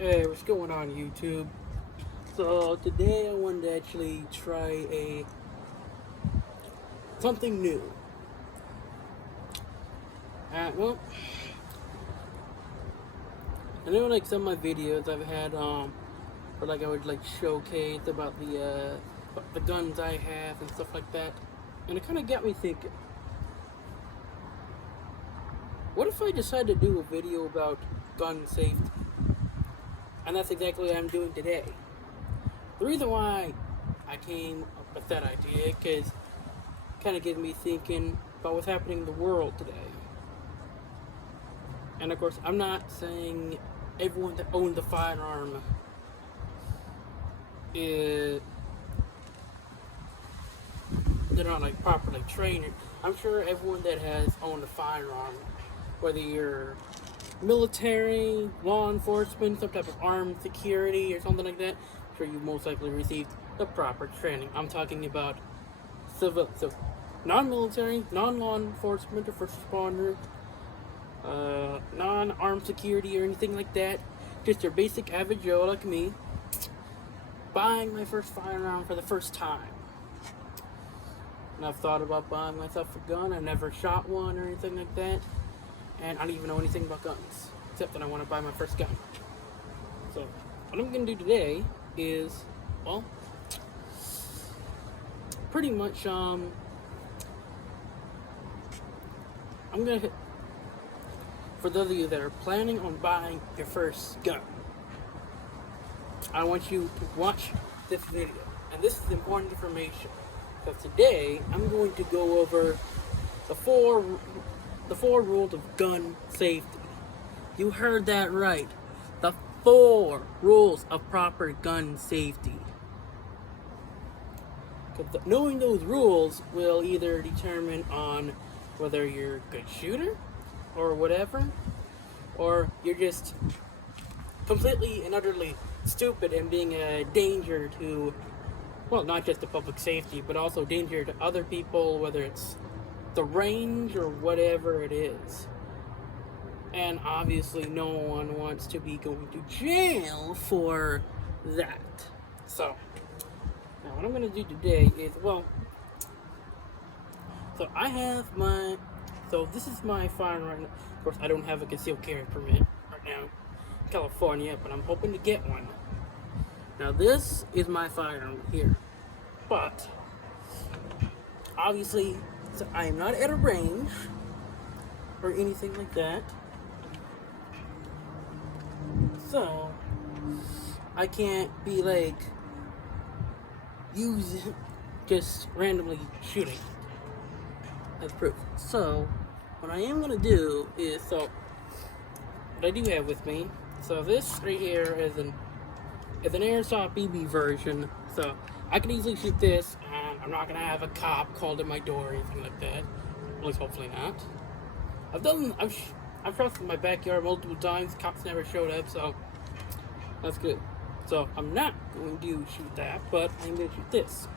Hey, what's going on YouTube? So today I wanted to actually try something new. Well, I know like some of my videos I've had where like I would like showcase about the guns I have and stuff like that, and it kind of got me thinking. What if I decide to do a video about gun safety? And that's exactly what I'm doing today. The reason why I came up with that idea because it kind of gets me thinking about what's happening in the world today. And of course, I'm not saying everyone that owns a firearm is they're not like properly trained. I'm sure everyone that has owned a firearm, whether you're military, law enforcement, some type of armed security or something like that, I'm sure you most likely received the proper training. I'm talking about civil, so non-military, non-law enforcement or first responder, non-armed security or anything like that. Just your basic average Joe like me, buying my first firearm for the first time. And I've thought about buying myself a gun. I never shot one or anything like that. And I don't even know anything about guns, except that I want to buy my first gun. So, what I'm going to do today is, well, pretty much, I'm going to, for those of you that are planning on buying your first gun, I want you to watch this video. And this is important information. Because today, I'm going to go over the four rules of gun safety. You heard that right. The 4 rules of proper gun safety. Because knowing those rules will either determine on whether you're a good shooter or whatever, or you're just completely and utterly stupid and being a danger to, well, not just the public safety, but also danger to other people, whether it's the range or whatever it is. And obviously no one wants to be going to jail for that. So, now what I'm going to do today is, well, so I have my, so this is my firearm. Of course, I don't have a concealed carry permit right now in California, but I'm hoping to get one. Now this is my firearm here. But, obviously, so I am not at a range or anything like that. So, I can't be like, using, just randomly shooting as proof. So, what I am going to do is, so, what I do have with me, so this right here is an airsoft BB version, so I can easily shoot this, and I'm not going to have a cop called at my door or anything like that, at least hopefully not. I've shot in my backyard multiple times, cops never showed up, so that's good. So I'm not going to shoot that, but I'm going to shoot this.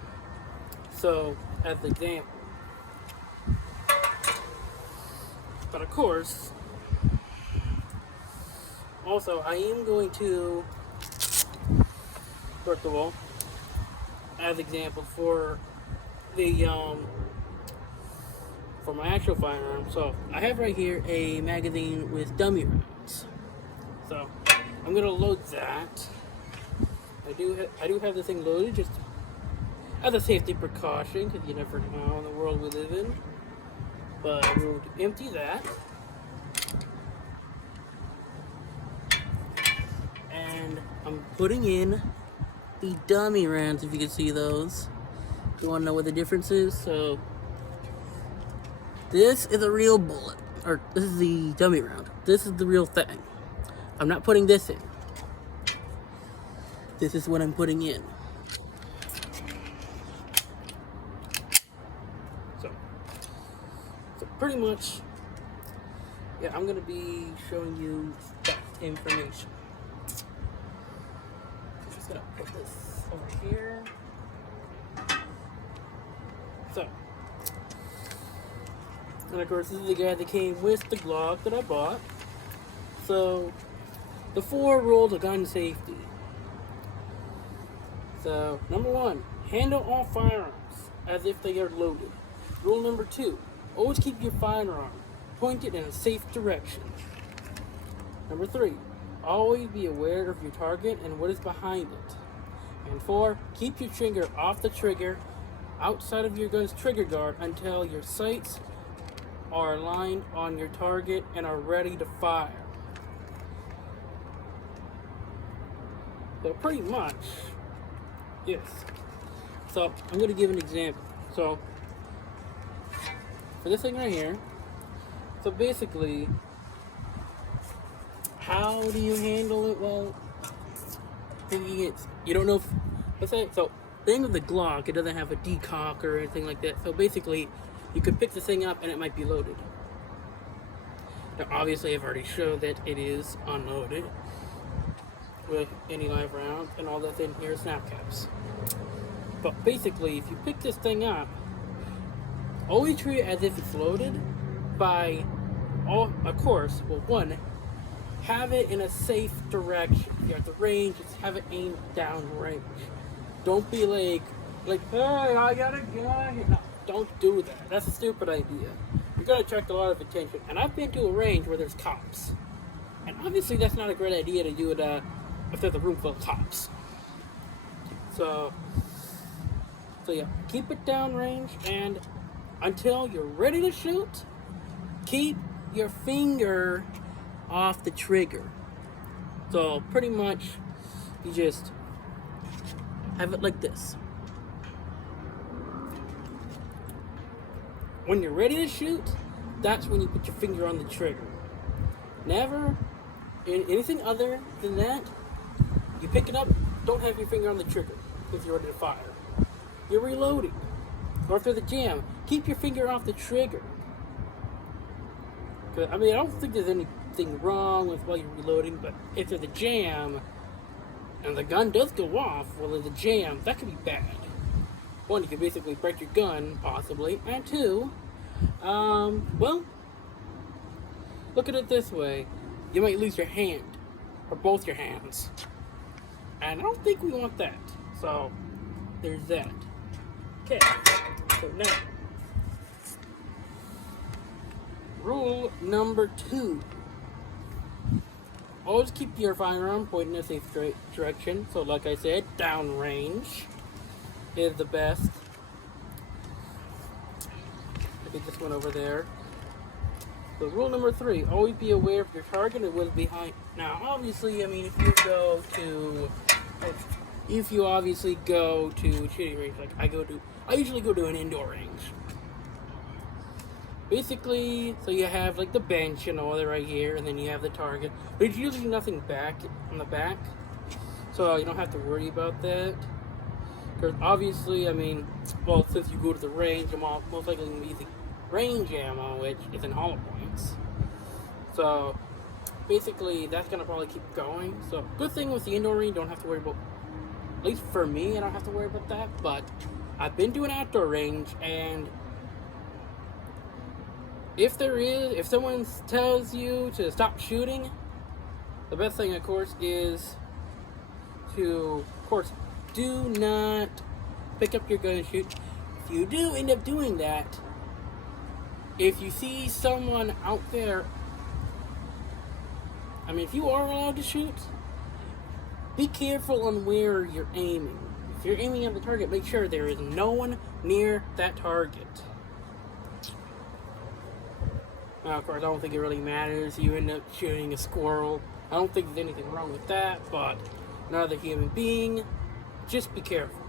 So, as an example. But of course, also I am going to, first of all, as example for the for my actual firearm. So I have right here a magazine with dummy rounds. So I'm gonna load that. I do have this thing loaded just as a safety precaution, because you never know in the world we live in. But I'm going to empty that. And I'm putting in the dummy rounds, if you can see those. You want to know what the difference is? So this is a real bullet, or this is the dummy round. This is the real thing. I'm not putting this in. This is what I'm putting in. So pretty much, yeah, I'm gonna be showing you that information. I'm just gonna put this over here. So, and of course, this is the guy that came with the Glock that I bought. So, the 4 rules of gun safety. So, number 1, handle all firearms as if they are loaded. Rule number 2, always keep your firearm pointed in a safe direction. Number 3, always be aware of your target and what is behind it. And 4, keep your finger off the trigger outside of your gun's trigger guard until your sights are aligned on your target and are ready to fire. So pretty much, yes. So I'm going to give an example. So for this thing right here, so basically, how do you handle it? Well, thinking it's, you don't know if, let's say, so the thing with the Glock, it doesn't have a decock or anything like that. So basically, you could pick the thing up and it might be loaded. Now obviously I've already showed that it is unloaded with any live rounds and all that's in here, snap caps. But basically, if you pick this thing up, always treat it as if it's loaded by, of course, well, 1, have it in a safe direction. If you're at the range, just have it aimed down range. Don't be like, hey, I got a gun. No, don't do that. That's a stupid idea. You're gonna attract a lot of attention. And I've been to a range where there's cops. And obviously that's not a great idea to do it if there's a room full of cops. So yeah, keep it down range, and until you're ready to shoot, keep your finger off the trigger. So pretty much you just have it like this. When you're ready to shoot, that's when you put your finger on the trigger. Never in anything other than that. You pick it up, don't have your finger on the trigger if you're ready to fire. You're reloading, or if there's a jam, keep your finger off the trigger. I mean, I don't think there's anything wrong with while you're reloading, but if there's a jam and the gun does go off while there's a jam, that could be bad. 1, you could basically break your gun, possibly, and 2, well, look at it this way: you might lose your hand, or both your hands, and I don't think we want that. So there's that. Okay, so now, rule number 2. Always keep your firearm pointed in a safe direction. So like I said, downrange is the best. I think this one over there. So rule number 3, always be aware of your target and what's behind. Now obviously, I mean, if you obviously go to shooting range, like I usually go to an indoor range. Basically, so you have like the bench and all that right here, and then you have the target. But it's usually nothing back on the back, so you don't have to worry about that. Because obviously, I mean, well, since you go to the range, I'm most likely going to be using range ammo, which is in hollow points. So basically, that's going to probably keep going. So good thing with the indoor range, you don't have to worry about, at least for me, I don't have to worry about that. But I've been to an outdoor range, and if someone tells you to stop shooting, the best thing, of course, is to, of course, do not pick up your gun and shoot. If you do end up doing that, if you see someone out there, I mean, if you are allowed to shoot, be careful on where you're aiming. If you're aiming at the target, make sure there is no one near that target. Now, of course, I don't think it really matters. You end up shooting a squirrel. I don't think there's anything wrong with that, but another human being, just be careful.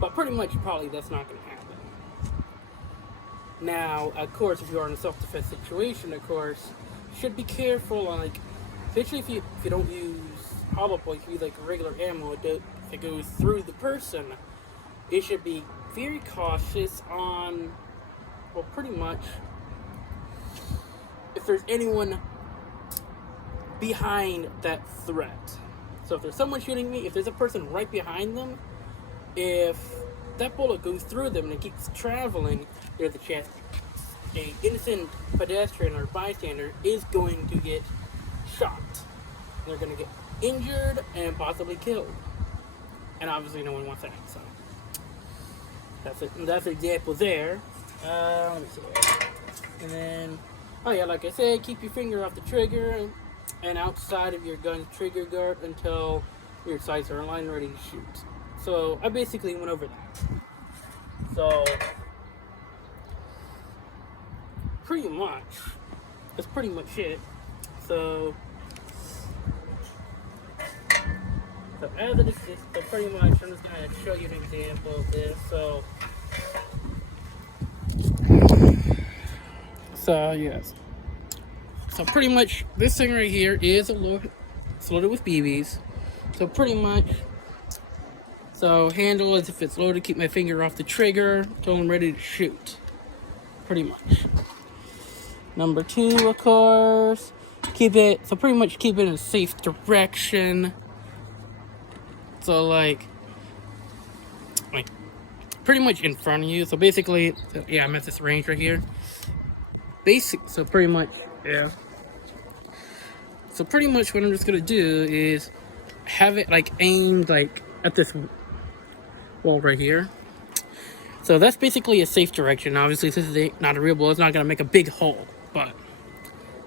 But pretty much, probably that's not going to happen. Now, of course, if you are in a self-defense situation, of course, you should be careful on, like, especially if you don't use hollow points, if you use, like, regular ammo, if it goes through the person, you should be very cautious on, well, pretty much, if there's anyone behind that threat. So if there's someone shooting me, if there's a person right behind them, if that bullet goes through them and it keeps traveling, there's a chance an innocent pedestrian or bystander is going to get shot. they're going to get injured and possibly killed. And obviously no one wants that, so that's an example there. Let me see. And then, oh yeah, like I said, keep your finger off the trigger and outside of your gun's trigger guard until your sights are aligned ready to shoot. So I basically went over that. So pretty much, that's pretty much it. So as it exists, so pretty much, I'm just going to show you an example of this. So yes. So pretty much, this thing right here is it's loaded with BBs. So pretty much, so handle as if it's loaded, keep my finger off the trigger until I'm ready to shoot. Pretty much. Number 2, of course, pretty much keep it in a safe direction. So like pretty much in front of you. So basically, yeah, I'm at this range right here. So pretty much, yeah. So pretty much what I'm just gonna do is have it like aimed like at this wall right here. So that's basically a safe direction. Obviously, this is not a real bullet. It's not gonna make a big hole, but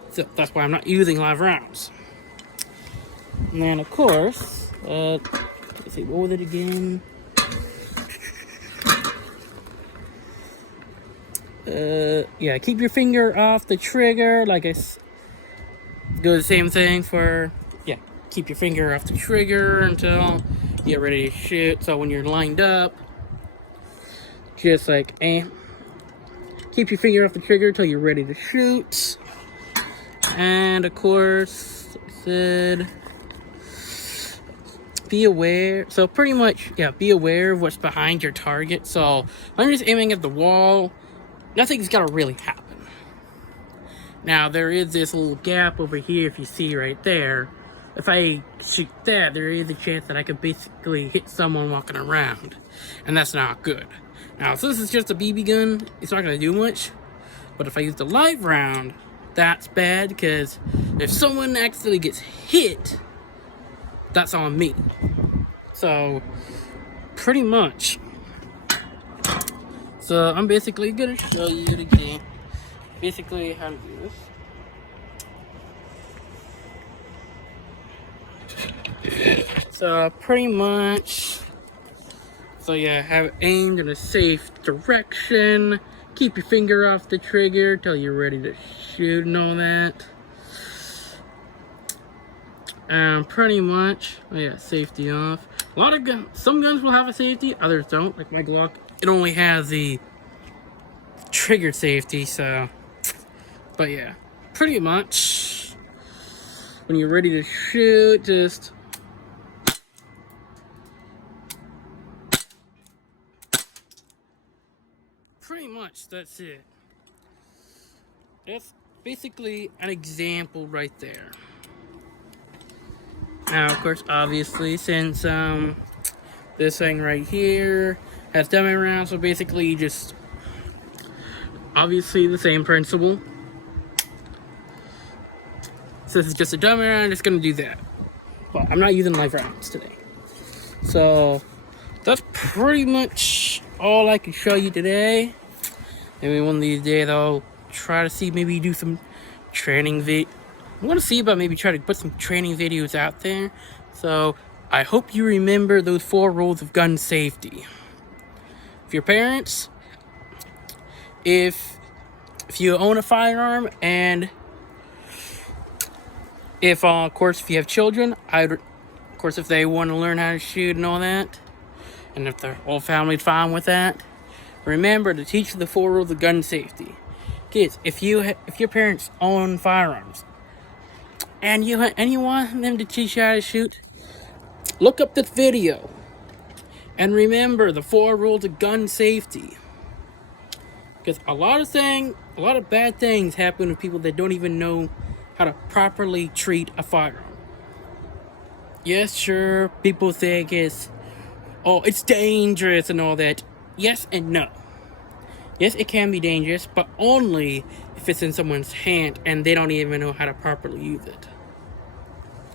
so that's why I'm not using live rounds. And then of course, let's see, what was it again? Yeah, keep your finger off the trigger. Like I do the same thing for, yeah, keep your finger off the trigger until you're ready to shoot. So when you're lined up, just like, keep your finger off the trigger until you're ready to shoot. And of course, like I said, be aware. So pretty much, yeah, be aware of what's behind your target. So I'm just aiming at the wall. Nothing's gonna really happen. Now there is this little gap over here, if you see right there. If I shoot that, there is a chance that I could basically hit someone walking around, and that's not good. Now, since this is just a BB gun, it's not gonna do much. But if I use the live round, that's bad, because if someone actually gets hit, that's on me. So, pretty much. So I'm basically gonna show you the game, basically how to do this. So pretty much, so yeah, have it aimed in a safe direction. Keep your finger off the trigger till you're ready to shoot and all that. Pretty much, oh yeah, safety off. A lot of guns, some guns will have a safety, others don't. Like my Glock, it only has the trigger safety, so, but yeah, pretty much when you're ready to shoot, just pretty much that's it. That's basically an example right there. Now, of course, obviously, since this thing right here has dummy rounds, so basically just obviously the same principle. So this is just a dummy round, it's gonna do that. But I'm not using live rounds today. So that's pretty much all I can show you today. Maybe one of these days I'll try to see, maybe do some training I want to see about maybe try to put some training videos out there. So I hope you remember those 4 rules of gun safety. If your parents, if you own a firearm, and if of course if you have children, of course if they want to learn how to shoot and all that, and if their whole family's fine with that, remember to teach the 4 rules of gun safety. Kids, if your parents own firearms, and you want them to teach you how to shoot, look up this video and remember the 4 rules of gun safety. Because a lot of bad things happen with people that don't even know how to properly treat a firearm. Yes, sure, people think it's dangerous and all that. Yes and no. Yes, it can be dangerous, but only if it's in someone's hand and they don't even know how to properly use it.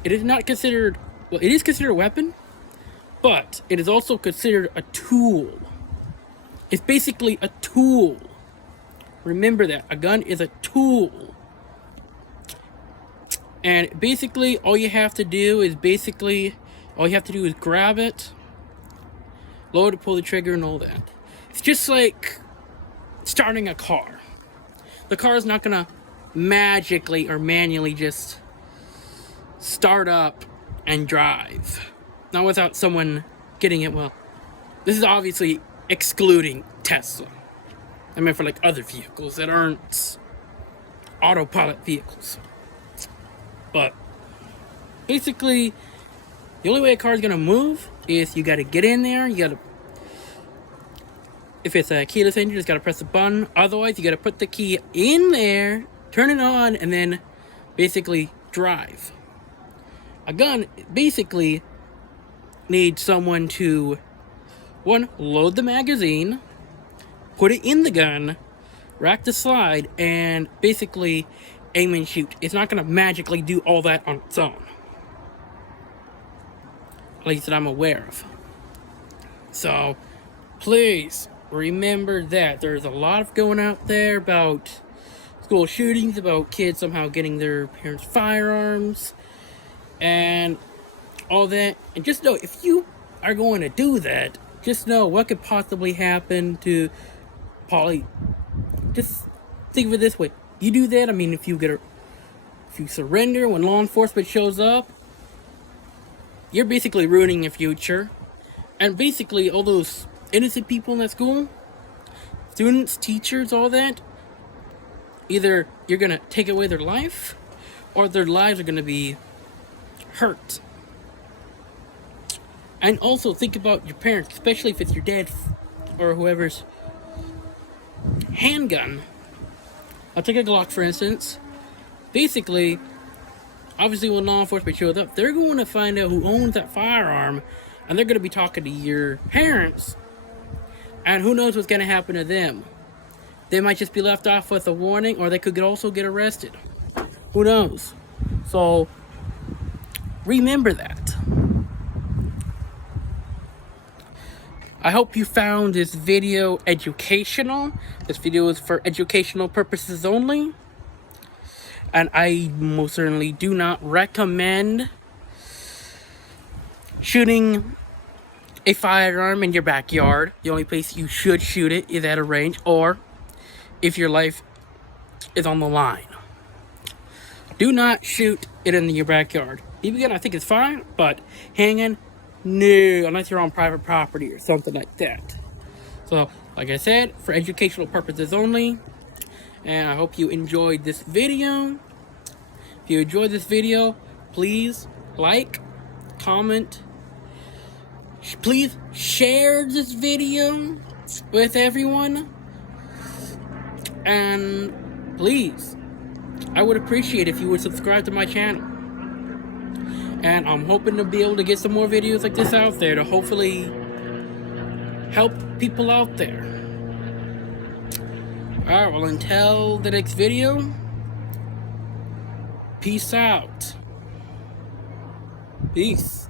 it is not considered, well, it is considered a weapon, but it is also considered a tool. It's basically a tool. Remember that. A gun is a tool. And basically, all you have to do is grab it, load it, pull the trigger, and all that. It's just like starting a car. The car is not gonna magically or manually just start up and drive. Not without someone getting it. Well, this is obviously excluding Tesla. I meant for like other vehicles that aren't autopilot vehicles. But basically, the only way a car is gonna move is you gotta get in there, if it's a keyless entry, you just gotta press the button. Otherwise, you gotta put the key in there, turn it on, and then basically drive. A gun basically needs someone to, one, load the magazine, put it in the gun, rack the slide, and basically aim and shoot. It's not gonna magically do all that on its own. At least that I'm aware of. So, please remember that. There's a lot of going out there about school shootings, about kids somehow getting their parents' firearms, and all that. And just know, if you are going to do that, just know what could possibly happen to just think of it this way. You do that, I mean, if you surrender when law enforcement shows up, you're basically ruining your future. And basically, all those innocent people in that school, students, teachers, all that, either you're gonna take away their life, or their lives are gonna be hurt. And also think about your parents, especially if it's your dad or whoever's handgun. I'll take a Glock for instance. Basically, obviously when law enforcement shows up, they're going to find out who owns that firearm, and they're going to be talking to your parents, and who knows what's going to happen to them. They might just be left off with a warning, or they could also get arrested. Who knows? So, remember that. I hope you found this video educational. This video is for educational purposes only. And I most certainly do not recommend shooting a firearm in your backyard. The only place you should shoot it is at a range, or if your life is on the line. Do not shoot it in your backyard. Even I think it's fine, but hanging, no, unless you're on private property or something like that. So, like I said, for educational purposes only. And I hope you enjoyed this video. If you enjoyed this video, please like, comment, please share this video with everyone. And please, I would appreciate if you would subscribe to my channel. And I'm hoping to be able to get some more videos like this out there to hopefully help people out there. Alright, well, until the next video, peace out. Peace.